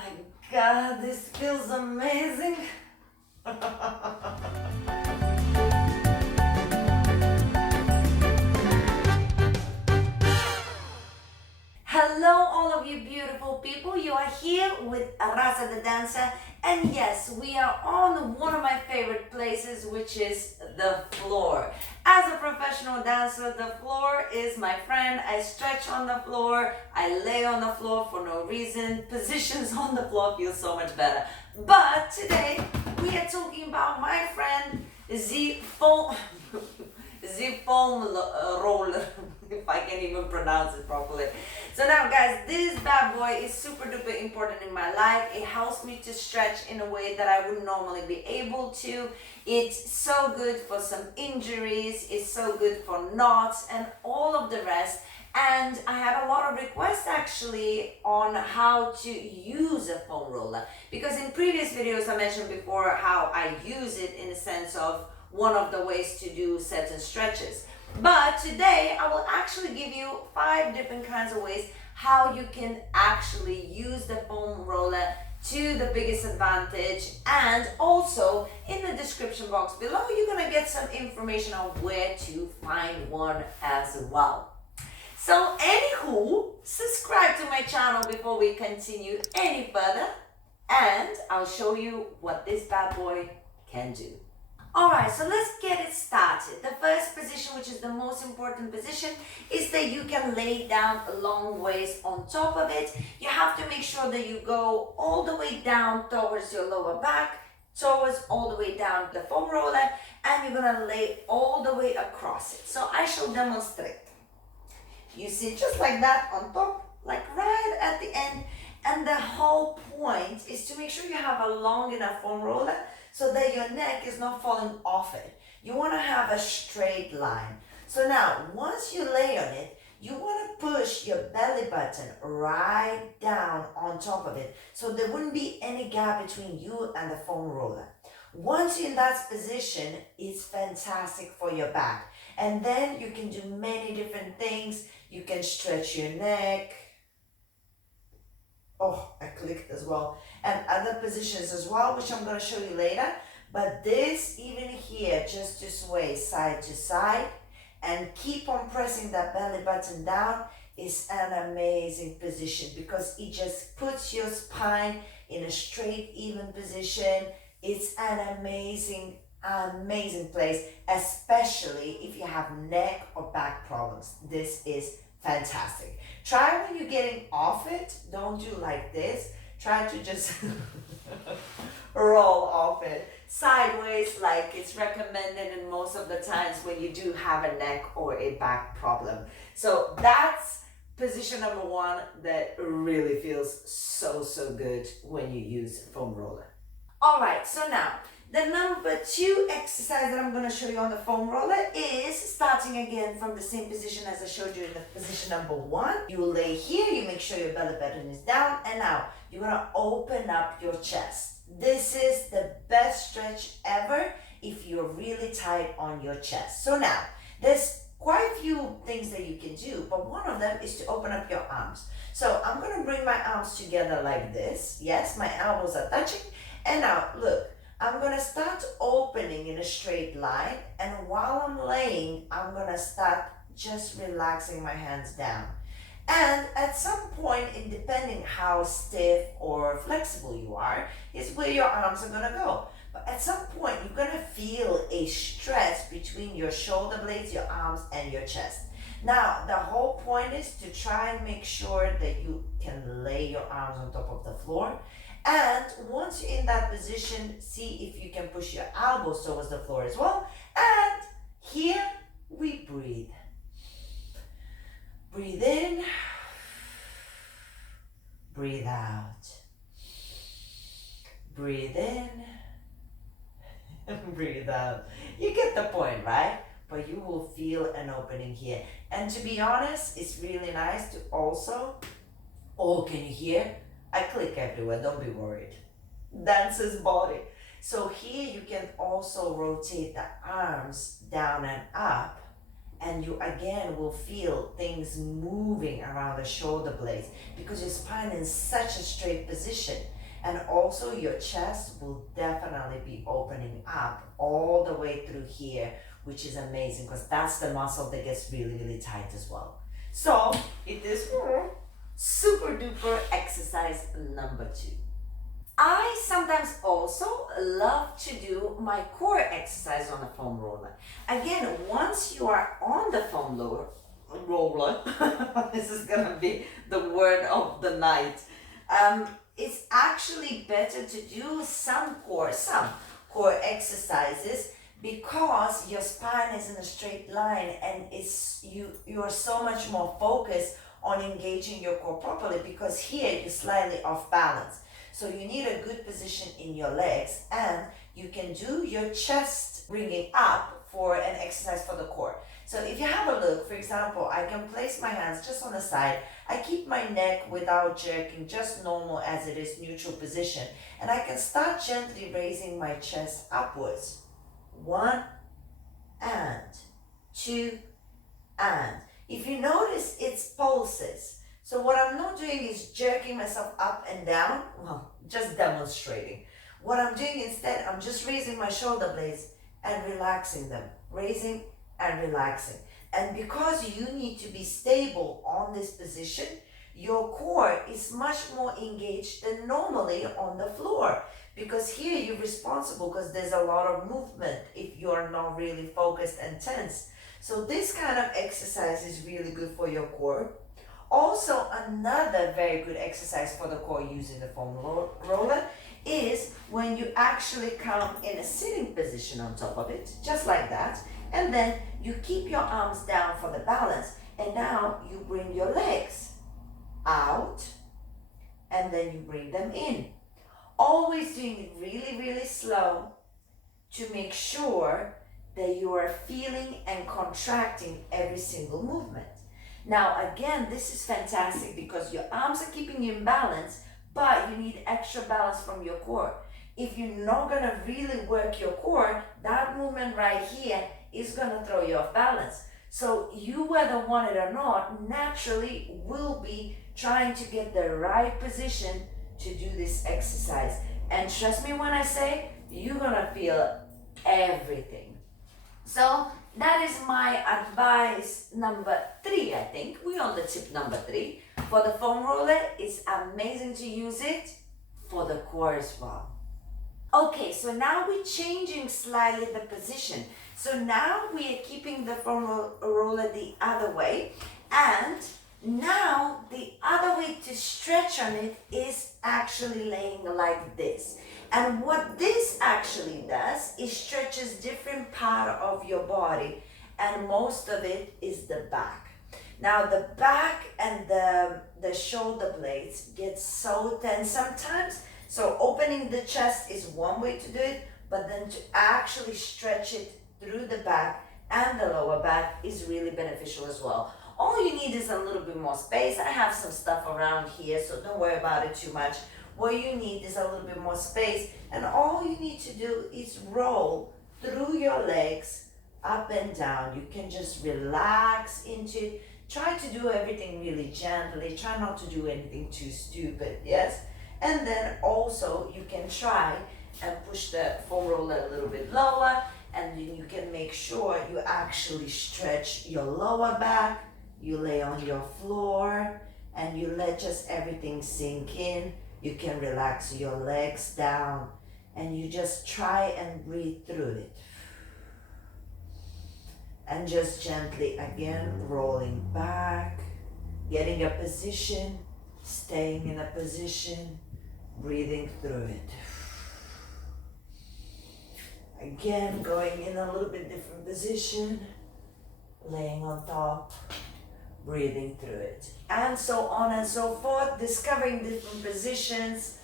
my God, this feels amazing. Hello, all of you beautiful people. You are here with Rasa the dancer, and yes, we are on one of my favorite places, which is the floor. As a professional dancer, the floor is my friend. I stretch on the floor, I lay on the floor for no reason. Positions on the floor feel so much better. But today, we are talking about my friend, the foam roller, if I can even pronounce it properly. So now guys, this bad boy is super duper important in my life. It helps me to stretch in a way that I wouldn't normally be able to. It's so good for some injuries, it's so good for knots and all of the rest. And I had a lot of requests actually on how to use a foam roller, because in previous videos I mentioned before how I use it in the sense of one of the ways to do certain stretches. But today I will actually give you 5 different kinds of ways how you can actually use the foam roller to the biggest advantage. And also in the description box below, you're gonna get some information on where to find one as well. So anywho, subscribe to my channel before we continue any further, and I'll show you what this bad boy can do. Alright, so let's get it started. The first position, which is the most important position, is that you can lay down a long ways on top of it. You have to make sure that you go all the way down towards your lower back, towards all the way down the foam roller, and you're gonna lay all the way across it. So I shall demonstrate. You sit just like that on top, like right at the end, and the whole point is to make sure you have a long enough foam roller so that your neck is not falling off it. You want to have a straight line. So now, once you lay on it, you want to push your belly button right down on top of it, so there wouldn't be any gap between you and the foam roller. Once you're in that position, it's fantastic for your back. And then you can do many different things. You can stretch your neck. Oh, I clicked as well. And other positions as well, which I'm going to show you later. But this, even here, just to sway side to side and keep on pressing that belly button down, is an amazing position, because it just puts your spine in a straight, even position. It's an amazing place, especially if you have neck or back problems. This is fantastic. Try when you're getting off it, don't do like this. Try to just roll off it sideways, like it's recommended in most of the times when you do have a neck or a back problem. So that's position number 1 that really feels so good when you use foam roller. Alright, so now the number 2 exercise that I'm going to show you on the foam roller is starting again from the same position as I showed you in the position number 1. You lay here, you make sure your belly button is down, and now you're going to open up your chest. This is the best stretch ever if you're really tight on your chest. So now, there's quite a few things that you can do, but one of them is to open up your arms. So I'm going to bring my arms together like this. Yes, my elbows are touching. And now, look. I'm going to start opening in a straight line, and while I'm laying, I'm going to start just relaxing my hands down. And at some point, depending how stiff or flexible you are, is where your arms are going to go. But at some point, you're going to feel a stretch between your shoulder blades, your arms, and your chest. Now, the whole point is to try and make sure that you can lay your arms on top of the floor. And once you're in that position, see if you can push your elbows towards the floor as well. And here we breathe. Breathe in, breathe out. Breathe in, breathe out. You get the point, right? But you will feel an opening here. And to be honest, it's really nice to also, oh, can you hear? I click everywhere, don't be worried. Dancer's body. So here you can also rotate the arms down and up, and you again will feel things moving around the shoulder blades because your spine is in such a straight position. And also your chest will definitely be opening up all the way through here, which is amazing because that's the muscle that gets really, really tight as well. So it is super duper exercise number 2. I sometimes also love to do my core exercise on the foam roller. Again, once you are on the foam roller, this is gonna be the word of the night. It's actually better to do some core exercises because your spine is in a straight line, and you are so much more focused on engaging your core properly, because here you're slightly off balance. So you need a good position in your legs, and you can do your chest bringing up for an exercise for the core. So if you have a look, for example, I can place my hands just on the side. I keep my neck without jerking, just normal as it is, neutral position. And I can start gently raising my chest upwards. 1 and 2 and. If you notice, it's pulses. So what I'm not doing is jerking myself up and down, well, just demonstrating. What I'm doing instead, I'm just raising my shoulder blades and relaxing them, raising and relaxing. And because you need to be stable on this position, your core is much more engaged than normally on the floor, because here you're responsible because there's a lot of movement if you're not really focused and tense. So this kind of exercise is really good for your core. Also, another very good exercise for the core using the foam roller is when you actually come in a sitting position on top of it, just like that, and then you keep your arms down for the balance, and now you bring your legs out, and then you bring them in. Always doing it really, really slow to make sure that you are feeling and contracting every single movement. Now, again, this is fantastic because your arms are keeping you in balance, but you need extra balance from your core. If you're not gonna really work your core, that movement right here is gonna throw you off balance. So you, whether want it or not, naturally will be trying to get the right position to do this exercise. And trust me when I say, you're gonna feel everything. So that is my advice number 3, I think. We're on the tip number 3. For the foam roller, it's amazing to use it for the core as well. Okay, so now we're changing slightly the position. So now we are keeping the foam roller the other way, and now the other way to stretch on it is actually laying like this. And what this actually does is stretches different part of your body, and most of it is the back. Now the back and the shoulder blades get so tense sometimes. So opening the chest is one way to do it, but then to actually stretch it through the back and the lower back is really beneficial as well. All you need is a little bit more space. I have some stuff around here, so don't worry about it too much. What you need is a little bit more space, and all you need to do is roll through your legs up and down. You can just relax into it. Try to do everything really gently. Try not to do anything too stupid, yes? And then also you can try and push the foam roller a little bit lower, and then you can make sure you actually stretch your lower back. You lay on your floor and you let just everything sink in. You can relax your legs down, and you just try and breathe through it. And just gently again rolling back, getting a position, staying in a position, breathing through it. Again, going in a little bit different position, laying on top, breathing through it, and so on and so forth, discovering different positions.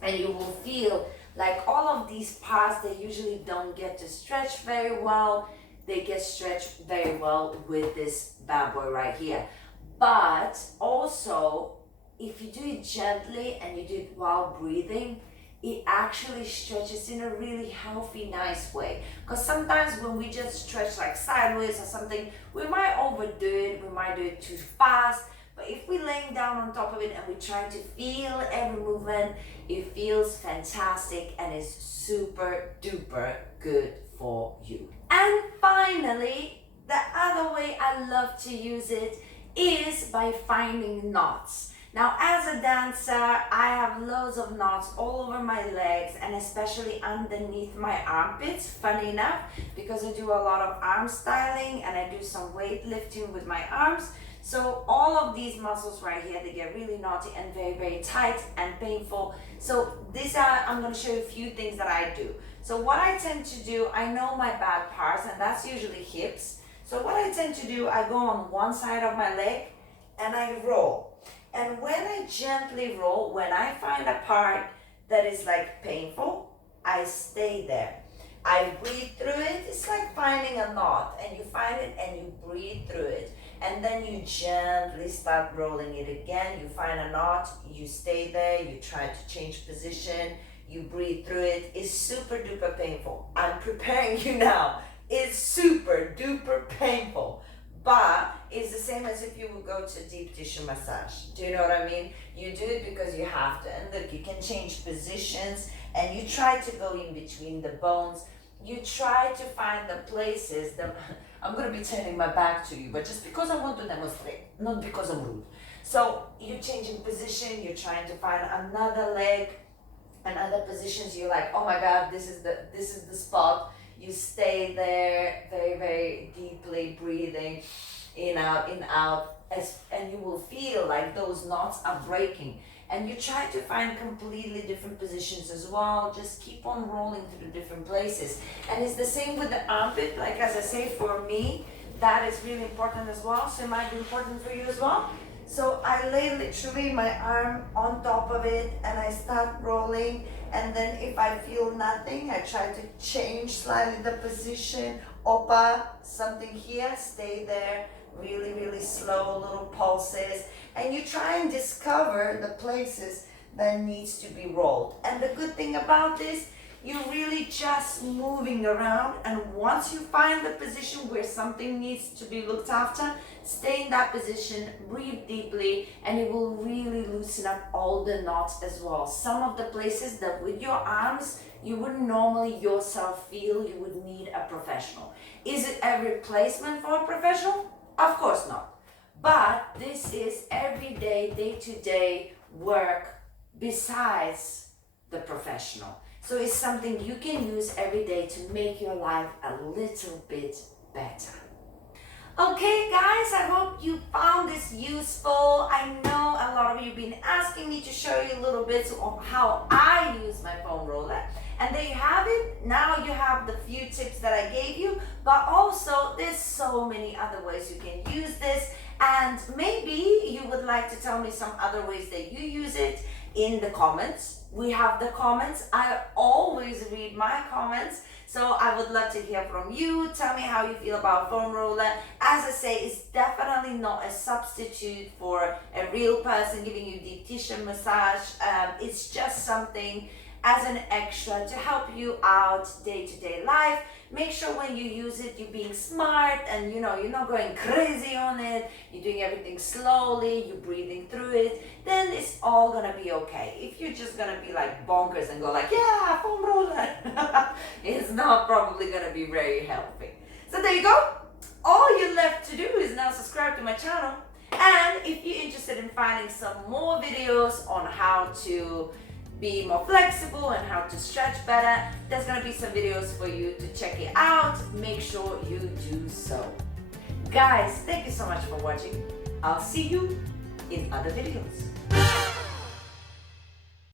And you will feel like all of these parts, they usually don't get to stretch very well. They get stretched very well with this bad boy right here. But also, if you do it gently and you do it while breathing, it actually stretches in a really healthy, nice way. Because sometimes when we just stretch like sideways or something, we might overdo it, we might do it too fast. But if we're laying down on top of it and we try to feel every movement, it feels fantastic and is super duper good for you. And finally, the other way I love to use it is by finding knots. Now, as a dancer, I have loads of knots all over my legs and especially underneath my armpits, funny enough, because I do a lot of arm styling and I do some weightlifting with my arms. So all of these muscles right here, they get really knotty and very, very tight and painful. So I'm going to show you a few things that I do. So what I tend to do, I know my bad parts, and that's usually hips. So what I tend to do, I go on one side of my leg and I roll. And when I gently roll, when I find a part that is like painful, I stay there. I breathe through it. It's like finding a knot, and you find it and you breathe through it. And then you gently start rolling it again. You find a knot, you stay there, you try to change position, you breathe through it. It's super duper painful. I'm preparing you now. It's super duper painful. But it's the same as if you would go to deep tissue massage. Do you know what I mean? You do it because you have to. And look, you can change positions and you try to go in between the bones. You try to find the places that I'm going to be turning my back to you, but just because I want to demonstrate, not because I'm rude. So you're changing position, you're trying to find another leg and other positions. You're like, oh my God, this is the spot. You stay there very, very deeply, breathing in, out, and you will feel like those knots are breaking. And you try to find completely different positions as well. Just keep on rolling through different places. And it's the same with the armpit. Like as I say, for me, that is really important as well. So it might be important for you as well. So I lay literally my arm on top of it and I start rolling. And then if I feel nothing, I try to change slightly the position. Opa, something here, stay there. Really, really slow little pulses. And you try and discover the places that needs to be rolled. And the good thing about this, you're really just moving around, and once you find the position where something needs to be looked after, stay in that position, breathe deeply, and it will really loosen up all the knots as well. Some of the places that with your arms you wouldn't normally yourself feel, you would need a professional. Is it a replacement for a professional? Of course not. But this is everyday, day-to-day work besides the professional. So it's something you can use every day to make your life a little bit better. Okay guys, I hope you found this useful. I know a lot of you have been asking me to show you a little bit of how I use my foam roller. And there you have it. Now you have the few tips that I gave you, but also there's so many other ways you can use this. And maybe you would like to tell me some other ways that you use it in the comments. We have the comments. I always read my comments, so I would love to hear from you. Tell me how you feel about foam roller. As I say, it's definitely not a substitute for a real person giving you deep tissue massage. It's just something as an extra to help you out day-to-day life. Make sure when you use it, you're being smart and you're not going crazy on it. You're doing everything slowly, you're breathing through it. Then it's all gonna be okay. If you're just gonna be like bonkers and go like, yeah, foam roller, it's not probably gonna be very healthy. So there you go. All you left to do is now subscribe to my channel. And if you're interested in finding some more videos on how to be more flexible and how to stretch better, there's gonna be some videos for you to check it out. Make sure you do so. Guys, thank you so much for watching. I'll see you in other videos.